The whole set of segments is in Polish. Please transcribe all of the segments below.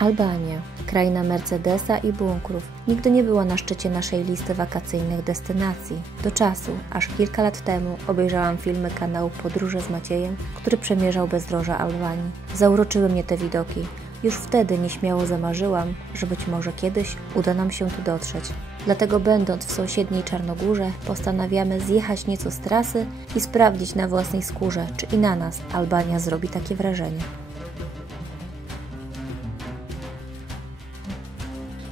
Albania, kraina Mercedesa i bunkrów, nigdy nie była na szczycie naszej listy wakacyjnych destynacji. Do czasu, aż kilka lat temu obejrzałam filmy kanału Podróże z Maciejem, który przemierzał bezdroża Albanii. Zauroczyły mnie te widoki. Już wtedy nieśmiało zamarzyłam, że być może kiedyś uda nam się tu dotrzeć. Dlatego będąc w sąsiedniej Czarnogórze, postanawiamy zjechać nieco z trasy i sprawdzić na własnej skórze, czy i na nas Albania zrobi takie wrażenie.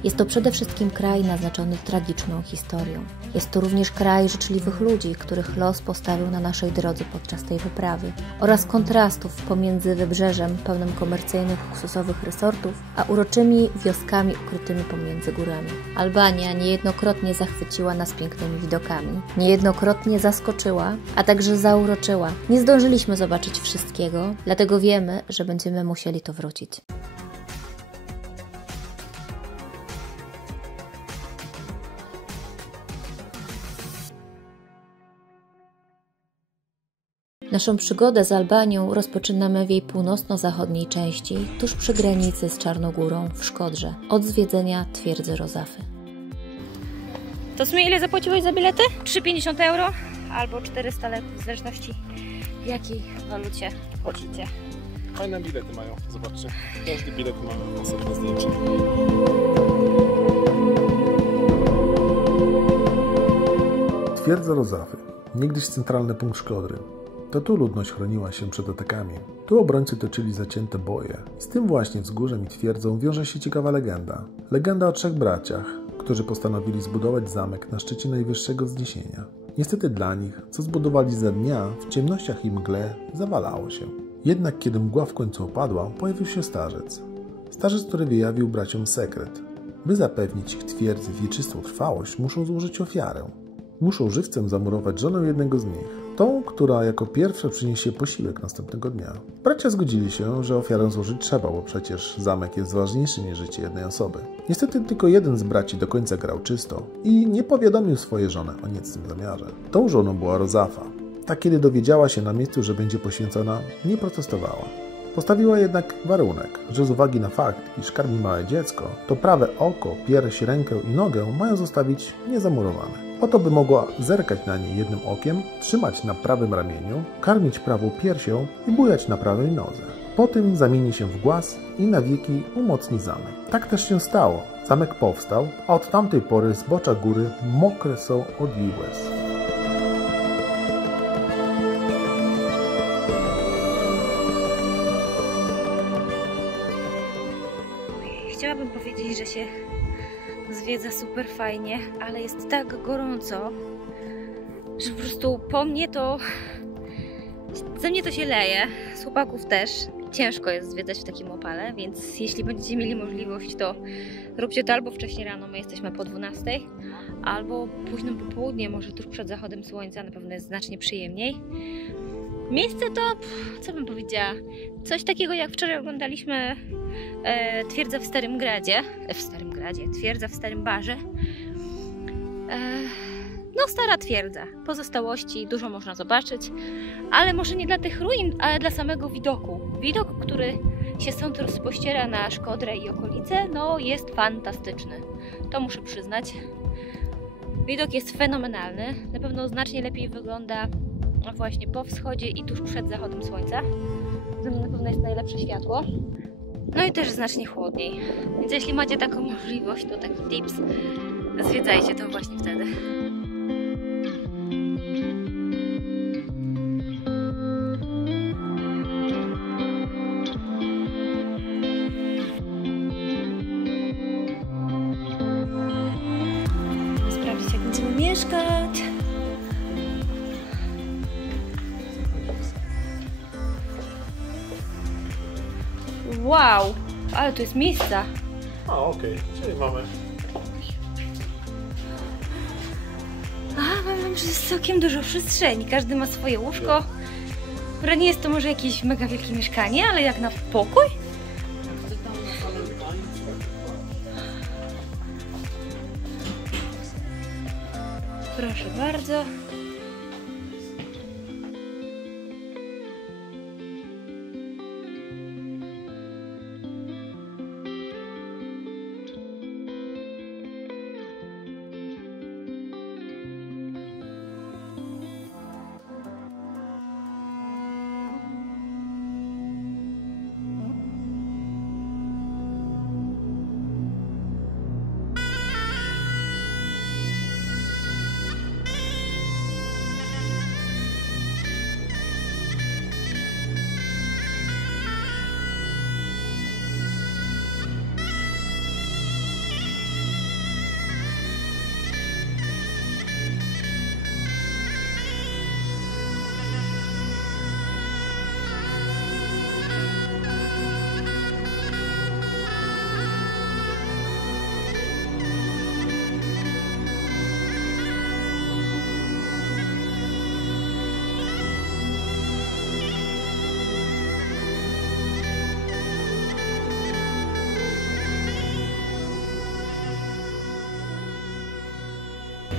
Jest to przede wszystkim kraj naznaczony tragiczną historią. Jest to również kraj życzliwych ludzi, których los postawił na naszej drodze podczas tej wyprawy, oraz kontrastów pomiędzy wybrzeżem pełnym komercyjnych, luksusowych resortów, a uroczymi wioskami ukrytymi pomiędzy górami. Albania niejednokrotnie zachwyciła nas pięknymi widokami, niejednokrotnie zaskoczyła, a także zauroczyła. Nie zdążyliśmy zobaczyć wszystkiego, dlatego wiemy, że będziemy musieli to wrócić. Naszą przygodę z Albanią rozpoczynamy w jej północno-zachodniej części, tuż przy granicy z Czarnogórą w Szkodrze, od zwiedzenia twierdzy Rozafy. To w sumie ile zapłaciłeś za bilety? 3,50 euro albo 400 leków, w zależności w jakiej walucie płacicie. Fajne bilety mają, zobaczcie. Każdy bilet ma następne zdjęcie. Twierdza Rozafy, niegdyś centralny punkt Szkodry. To tu ludność chroniła się przed atakami. Tu obrońcy toczyli zacięte boje. Z tym właśnie wzgórzem i twierdzą wiąże się ciekawa legenda. Legenda o 3 braciach, którzy postanowili zbudować zamek na szczycie najwyższego wzniesienia. Niestety dla nich, co zbudowali za dnia, w ciemnościach i mgle zawalało się. Jednak kiedy mgła w końcu opadła, pojawił się starzec. Starzec, który wyjawił braciom sekret. By zapewnić ich twierdzy wieczystą trwałość, muszą złożyć ofiarę. Muszą żywcem zamurować żonę jednego z nich. Tą, która jako pierwsza przyniesie posiłek następnego dnia. Bracia zgodzili się, że ofiarę złożyć trzeba, bo przecież zamek jest ważniejszy niż życie jednej osoby. Niestety tylko jeden z braci do końca grał czysto i nie powiadomił swojej żony o niecnym zamiarze. Tą żoną była Rozafa. Ta, kiedy dowiedziała się na miejscu, że będzie poświęcona, nie protestowała. Postawiła jednak warunek, że z uwagi na fakt, iż karmi małe dziecko, to prawe oko, pierś, rękę i nogę mają zostawić niezamurowane. Po to, by mogła zerkać na nie jednym okiem, trzymać na prawym ramieniu, karmić prawą piersią i bujać na prawej nodze. Po tym zamieni się w głaz i na wieki umocni zamek. Tak też się stało. Zamek powstał, a od tamtej pory zbocza góry mokre są od jej łez. Chciałabym powiedzieć, że się zwiedza super fajnie, ale jest tak gorąco, że po prostu po mnie to... Ze mnie to się leje, z chłopaków też. Ciężko jest zwiedzać w takim opale, więc jeśli będziecie mieli możliwość, to róbcie to albo wcześniej rano, my jesteśmy po 12, albo późno po południe, może tuż przed zachodem słońca, na pewno jest znacznie przyjemniej. Miejsce to, co bym powiedziała, coś takiego jak wczoraj oglądaliśmy twierdzę w Starym Gradzie, twierdza w Starym Barze. No, stara twierdza, pozostałości, dużo można zobaczyć, ale może nie dla tych ruin, ale dla samego widoku. Widok, który się stąd rozpościera na Szkodrę i okolice, no jest fantastyczny, to muszę przyznać. Widok jest fenomenalny, na pewno znacznie lepiej wygląda właśnie po wschodzie i tuż przed zachodem słońca. To na pewno jest najlepsze światło. No i też znacznie chłodniej. Więc jeśli macie taką możliwość, to taki tips, zwiedzajcie to właśnie wtedy. Sprawdzić, jak będziemy mieszkać. Wow, ale tu jest miejsca. A, okej, czyli mamy. Powiem, że jest całkiem dużo przestrzeni. Każdy ma swoje łóżko. Dobra, nie jest to może jakieś mega wielkie mieszkanie, ale jak na pokój. Proszę bardzo.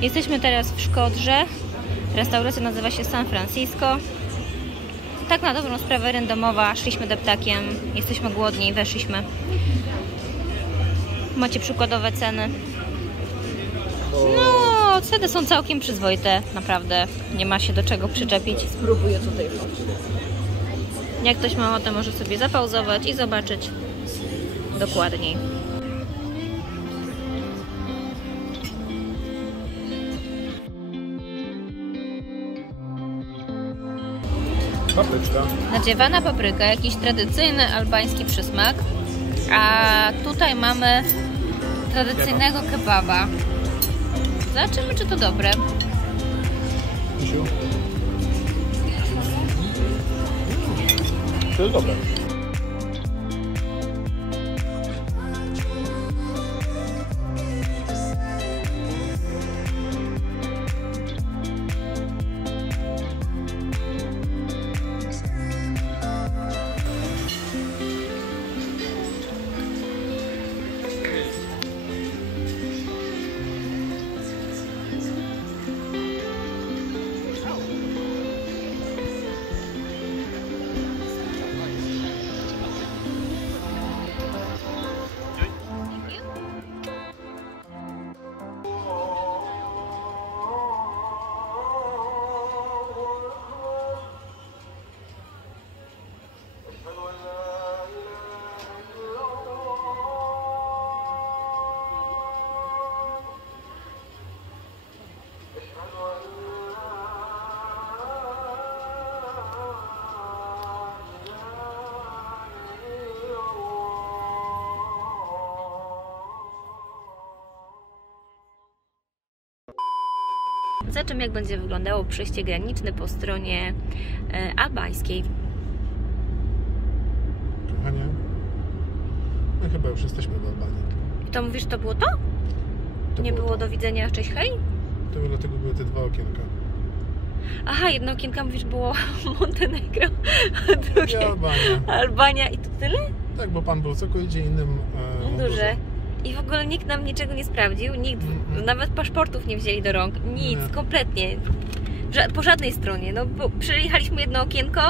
Jesteśmy teraz w Szkodrze. Restauracja nazywa się San Francisco. Tak na dobrą sprawę randomowa. Szliśmy deptakiem. Jesteśmy głodni i weszliśmy. Macie przykładowe ceny. No, ceny są całkiem przyzwoite. Naprawdę. Nie ma się do czego przyczepić. Spróbuję tutaj. Jak ktoś ma ochotę, może sobie zapauzować i zobaczyć dokładniej. Papryczka. Nadziewana papryka, jakiś tradycyjny albański przysmak. A tutaj mamy tradycyjnego kebaba. Zobaczymy, czy to dobre. To jest dobre. Za czym jak będzie wyglądało przejście graniczne po stronie albańskiej. Kochanie, my chyba już jesteśmy w Albanii. I to mówisz, to było to? Nie było do widzenia, cześć, hej? To dlatego były te dwa okienka. Aha, jedno okienka mówisz było Montenegro, a drugie Albania i to tyle? Tak, bo pan był całkowicie innym Duże. I w ogóle nikt nam niczego nie sprawdził, nikt, nawet paszportów nie wzięli do rąk, nic, kompletnie, po żadnej stronie. No, bo przejechaliśmy jedno okienko,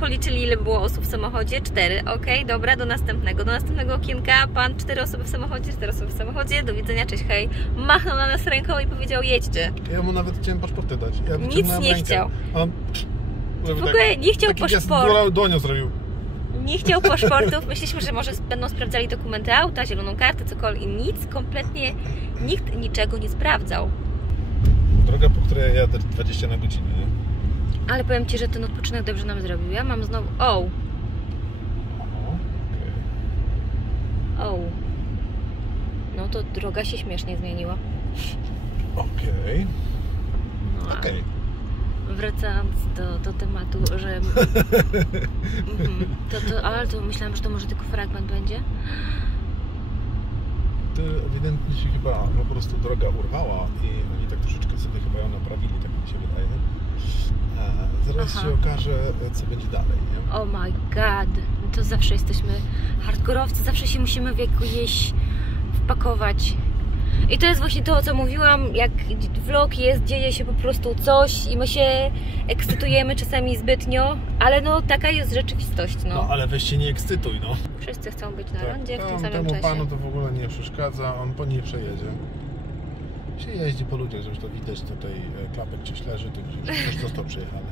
policzyli ile było osób w samochodzie, 4, okej, dobra, do następnego okienka, pan 4 osoby w samochodzie, 4 osoby w samochodzie, do widzenia, cześć, hej, machnął na nas ręką i powiedział, jedźcie. Ja mu nawet chciałem paszporty dać. Ja nic nie rękę. chciał. On w ogóle nie chciał paszportu. Dłonią zrobił. Nie chciał paszportów, myśleliśmy, że może będą sprawdzali dokumenty auta, zieloną kartę, cokolwiek i nic, kompletnie nikt niczego nie sprawdzał. Droga, po której ja jadę 20 na godzinę, nie? Ale powiem Ci, że ten odpoczynek dobrze nam zrobił. Ja mam znowu... No to droga się śmiesznie zmieniła. Okej. No, wracając do tematu, że... ale to myślałam, że to może tylko fragment będzie. To ewidentnie się chyba po prostu droga urwała i oni tak troszeczkę sobie chyba ją naprawili, tak mi się wydaje. Zaraz się okaże, co będzie dalej, nie? Oh my god, to zawsze jesteśmy hardkorowcy, zawsze się musimy w jakieś wpakować. I to jest właśnie to, o co mówiłam, jak vlog jest, dzieje się po prostu coś i my się ekscytujemy czasami zbytnio, ale no taka jest rzeczywistość, no. No ale weź się nie ekscytuj, no. Wszyscy chcą być na rondzie w tym samym temu czasie. panu to w ogóle nie przeszkadza, on po niej przejedzie. Się jeździ po ludziach, zresztą widać tutaj klapek gdzieś leży, to gdzieś został przejechany.